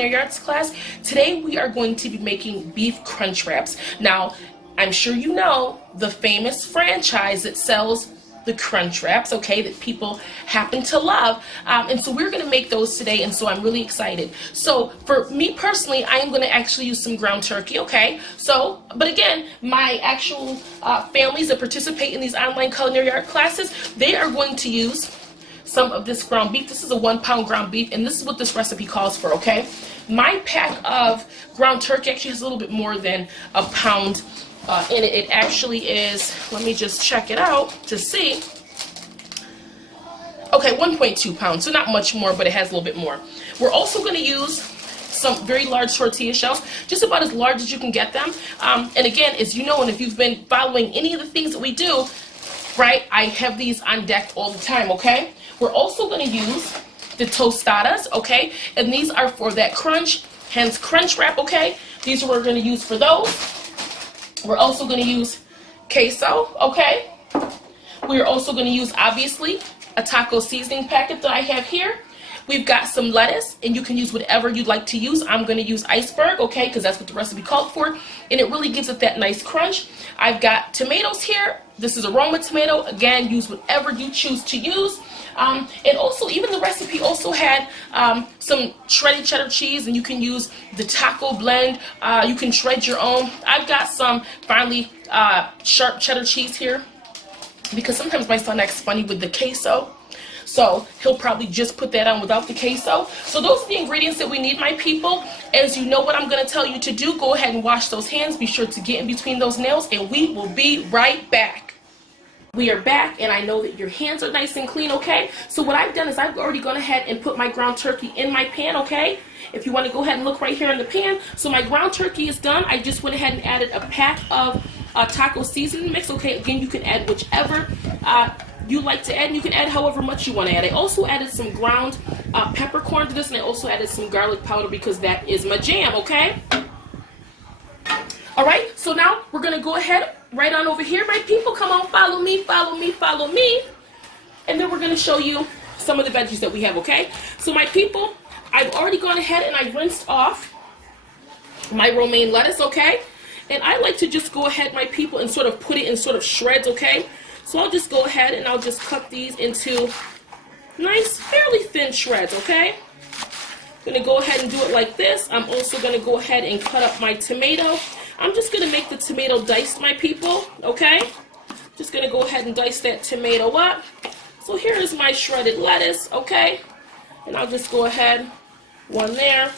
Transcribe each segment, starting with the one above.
Culinary Arts class. Today we are going to be making beef crunch wraps. Now, I'm sure you know the famous franchise that sells the crunch wraps, okay, that people happen to love, and so we're going to make those today, and so I'm really excited. So for me personally, I am going to actually use some ground turkey, okay, so but again, my actual families that participate in these online culinary art classes, they are going to use some of this ground beef. This is a 1 pound ground beef, and this is what this recipe calls for, okay. My pack of ground turkey actually has a little bit more than a pound in it. It actually is, let me just check it out to see. Okay, 1.2 pounds, so not much more, but it has a little bit more. We're also going to use some very large tortilla shells, just about as large as you can get them. And again, as you know, and if you've been following any of the things that we do, right, I have these on deck all the time, okay? We're also going to use the tostadas, okay? And these are for that crunch, hence crunch wrap, okay? These are what we're going to use for those. We're also going to use queso, okay? We're also going to use, obviously, a taco seasoning packet that I have here. We've got some lettuce, and you can use whatever you'd like to use. I'm going to use iceberg, okay, because that's what the recipe called for, and it really gives it that nice crunch. I've got tomatoes here. This is aroma tomato. Again, use whatever you choose to use. And also, even the recipe also had some shredded cheddar cheese, and you can use the taco blend. You can shred your own. I've got some finely sharp cheddar cheese here, because sometimes my son acts funny with the queso. So he'll probably just put that on without the queso. So those are the ingredients that we need, my people. As you know what I'm going to tell you to do, go ahead and wash those hands. Be sure to get in between those nails, and we will be right back. We are back, and I know that your hands are nice and clean, okay? So what I've done is I've already gone ahead and put my ground turkey in my pan, okay? If you want to go ahead and look right here in the pan. So my ground turkey is done. I just went ahead and added a pack of taco seasoning mix, okay? Again, you can add whichever you like to add, and you can add however much you want to add. I also added some ground peppercorn to this, and I also added some garlic powder because that is my jam, okay? All right, so now we're going to go ahead right on over here, my people. Come on, follow me, follow me, follow me. And then we're going to show you some of the veggies that we have, okay? So my people, I've already gone ahead and I rinsed off my romaine lettuce, okay? And I like to just go ahead, my people, and sort of put it in sort of shreds, okay? So I'll just go ahead and I'll just cut these into nice, fairly thin shreds, okay? I'm going to go ahead and do it like this. I'm also going to go ahead and cut up my tomato. I'm just going to make the tomato diced, my people, okay? Just going to go ahead and dice that tomato up. So here is my shredded lettuce, okay? And I'll just go ahead, one there,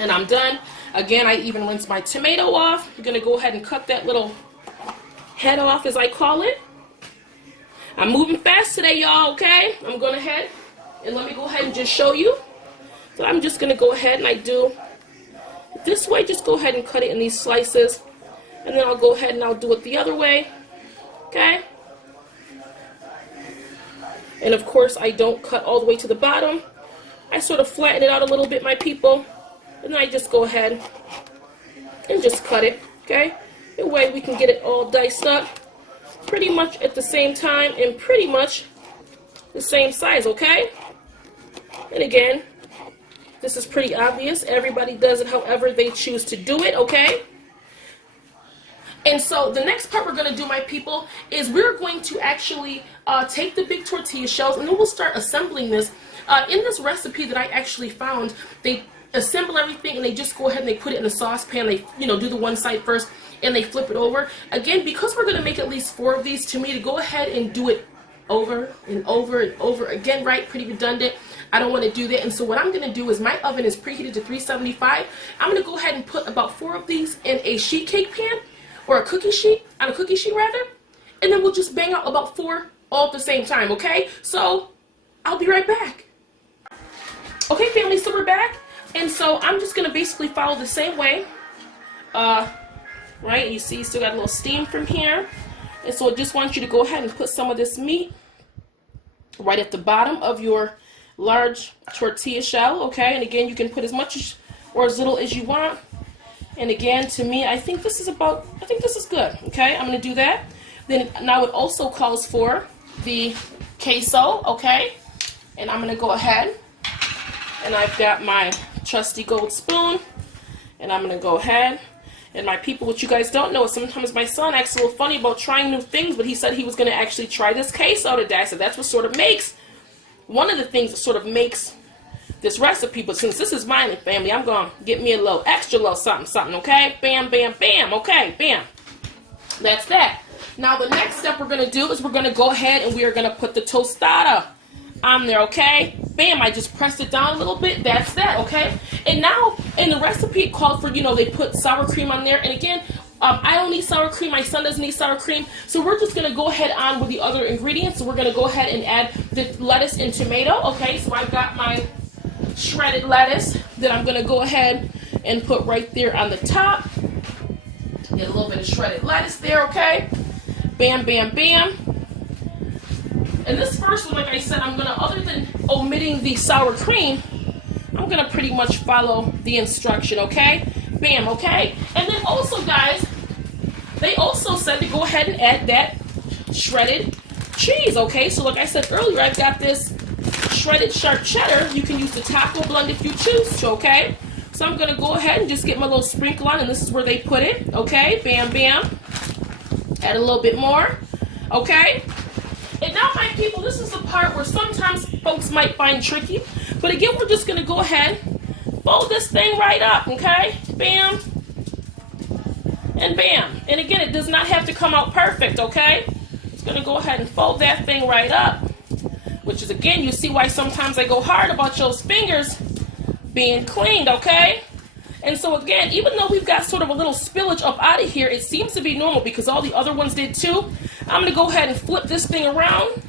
and I'm done. Again, I even rinsed my tomato off. I'm going to go ahead and cut that little head off, as I call it. I'm moving fast today, y'all, okay? I'm going ahead, and let me go ahead and just show you. So I'm just going to go ahead and I do this way. Just go ahead and cut it in these slices, and then I'll go ahead and I'll do it the other way, okay? And of course, I don't cut all the way to the bottom. I sort of flatten it out a little bit, my people, and then I just go ahead and just cut it, okay? That way we can get it all diced up pretty much at the same time and pretty much the same size, okay? And again, this is pretty obvious. Everybody does it however they choose to do it, okay? And so the next part we're going to do, my people, is we're going to actually take the big tortilla shells, and then we'll start assembling this. In this recipe that I actually found, they assemble everything, and they just go ahead and they put it in the saucepan. They, do the one side first, and they flip it over. Again, because we're going to make at least 4 of these, to me, to go ahead and do it over and over and over again, right? Pretty redundant. I don't want to do that. And so what I'm going to do is my oven is preheated to 375. I'm going to go ahead and put about 4 of these in a sheet cake pan, or a cookie sheet, on a cookie sheet rather. And then we'll just bang out about 4 all at the same time, okay? So I'll be right back. Okay, family, so we're back. And so I'm just going to basically follow the same way. Right, you see, you still got a little steam from here. And so I just want you to go ahead and put some of this meat right at the bottom of your large tortilla shell, okay? And again, you can put as much or as little as you want. And again, to me, I think this is good, okay? I'm going to do that. Then now it also calls for the queso, okay? And I'm going to go ahead And I've got my trusty gold spoon. And I'm going to go ahead. And my people, what you guys don't know is sometimes my son acts a little funny about trying new things, but he said he was going to actually try this queso today. I said that's what sort of makes, one of the things that sort of makes this recipe. But since this is mine, family, I'm going to get me a little extra little something, something, okay? Bam, bam, bam, okay, bam. That's that. Now the next step we're going to do is we're going to go ahead and we are going to put the tostada on there, okay? Bam, I just pressed it down a little bit. That's that, okay? And now in the recipe it called for, you know, they put sour cream on there. And again, I don't need sour cream. My son doesn't need sour cream. So we're just going to go ahead on with the other ingredients. So we're going to go ahead and add the lettuce and tomato, okay? So I've got my shredded lettuce that I'm going to go ahead and put right there on the top. Get a little bit of shredded lettuce there, okay? Bam, bam, bam. And this first one, like I said, I'm going to, other than omitting the sour cream, I'm going to pretty much follow the instruction, okay? Bam, okay? And then also, guys, they also said to go ahead and add that shredded cheese, okay? So like I said earlier, I've got this shredded sharp cheddar. You can use the taco blend if you choose to, okay? So I'm going to go ahead and just get my little sprinkle on, and this is where they put it, okay? Bam, bam. Add a little bit more, okay? And now, my people, this is the part where sometimes folks might find tricky. But again, we're just going to go ahead, fold this thing right up, okay? Bam. And bam. And again, it does not have to come out perfect, okay? Just going to go ahead and fold that thing right up. Which is, again, you see why sometimes I go hard about those fingers being cleaned, okay? And so again, even though we've got sort of a little spillage up out of here, it seems to be normal because all the other ones did too. I'm going to go ahead and flip this thing around.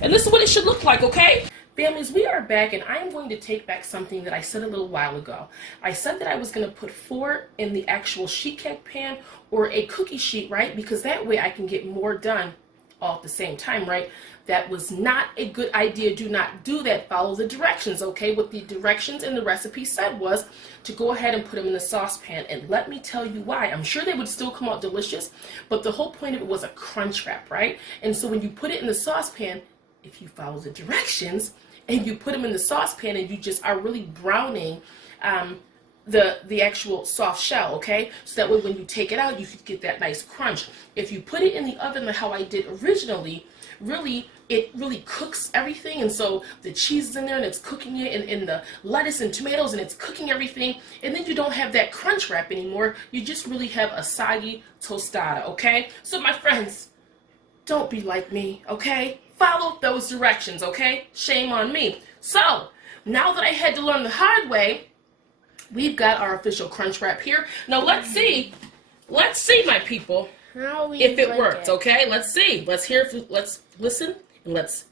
And this is what it should look like, okay? Families, we are back, and I am going to take back something that I said a little while ago. I said that I was going to put 4 in the actual sheet cake pan or a cookie sheet, right? Because that way I can get more done all at the same time, right? That was not a good idea. Do not do that. Follow the directions, okay? What the directions in the recipe said was to go ahead and put them in the saucepan. And let me tell you why. I'm sure they would still come out delicious, but the whole point of it was a crunch wrap, right? And so when you put it in the saucepan, if you follow the directions and you put them in the saucepan and you just are really browning the actual soft shell, okay? So that way when you take it out, you could get that nice crunch. If you put it in the oven like how I did originally, it really cooks everything, and so the cheese is in there and it's cooking it, and the lettuce and tomatoes, and it's cooking everything, and then you don't have that crunch wrap anymore. You just really have a soggy tostada, okay? So my friends, don't be like me, okay? Follow those directions, okay? Shame on me. So now that I had to learn the hard way, we've got our official crunch wrap here. Now let's see, my people, if it works, okay? Let's see. Let's hear. Let's listen and let's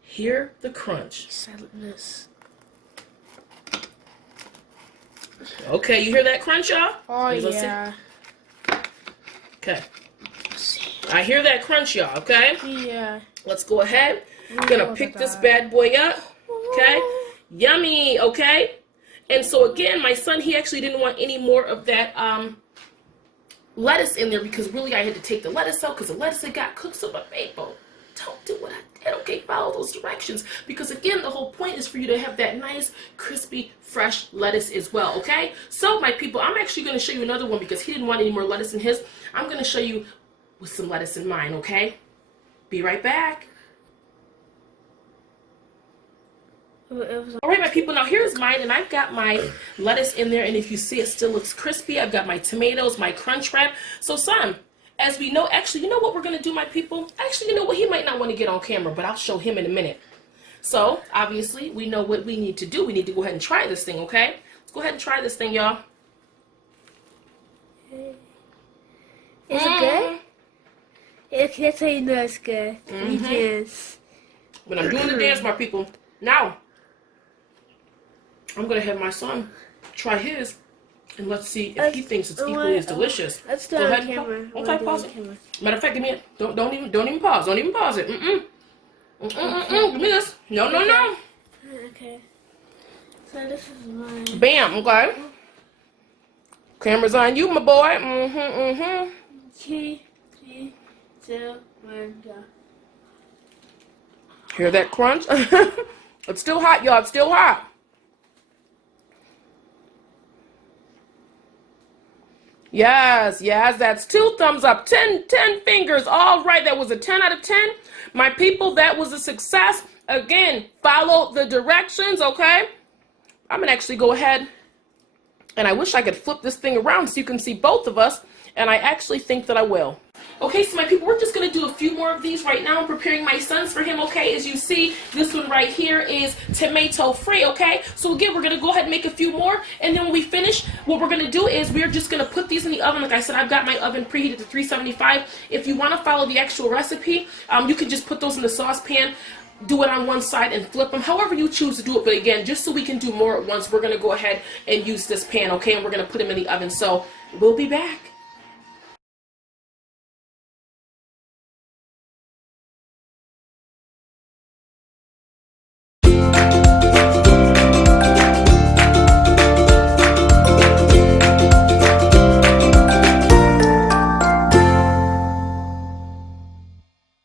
hear the crunch. Silentness. Okay, you hear that crunch, y'all? Oh yeah. Okay. I hear that crunch, y'all. Okay. Yeah. Let's go ahead. I'm gonna pick this bad boy up. Okay. Yummy. Okay. And so again, my son, he actually didn't want any more of that lettuce in there because really I had to take the lettuce out because the lettuce had got cooked. So my people, don't do what I did, okay? Follow those directions because again, the whole point is for you to have that nice, crispy, fresh lettuce as well, okay? So my people, I'm actually going to show you another one because he didn't want any more lettuce in his. I'm going to show you with some lettuce in mine, okay? Be right back. All right, my people, now here's mine, and I've got my lettuce in there, and if you see, it still looks crispy. I've got my tomatoes, my crunch wrap. So, son, as we know, actually, you know what we're going to do, my people? Actually, you know what? He might not want to get on camera, but I'll show him in a minute. So, obviously, we know what we need to do. We need to go ahead and try this thing, okay? Let's go ahead and try this thing, y'all. Is it good? Okay, that's how you know it's good. You dance. When I'm doing the dance, my people, now, I'm going to have my son try his, and let's see if he thinks it's equally as delicious. Let's do it on camera. Okay, pause it. Matter of fact, give me it. Don't even pause. Don't even pause it. Give me this. No. Okay. So this is mine. Bam, okay. Camera's on you, my boy. 3, 2, 1, go. Hear that crunch? It's still hot, y'all. It's still hot. Yes, yes, that's 2 thumbs up, 10 fingers. All right, that was a 10 out of 10. My people, that was a success. Again, follow the directions, okay? I'm gonna actually go ahead, and I wish I could flip this thing around so you can see both of us, and I actually think that I will. Okay, so my people, we're just going to do a few more of these right now. I'm preparing my sons for him, okay? As you see, this one right here is tomato free, okay? So again, we're going to go ahead and make a few more, and then when we finish, what we're going to do is we're just going to put these in the oven. Like I said, I've got my oven preheated to 375. If you want to follow the actual recipe, you can just put those in the saucepan, do it on one side and flip them, however you choose to do it. But again, just so we can do more at once, we're going to go ahead and use this pan, okay? And we're going to put them in the oven. So we'll be back.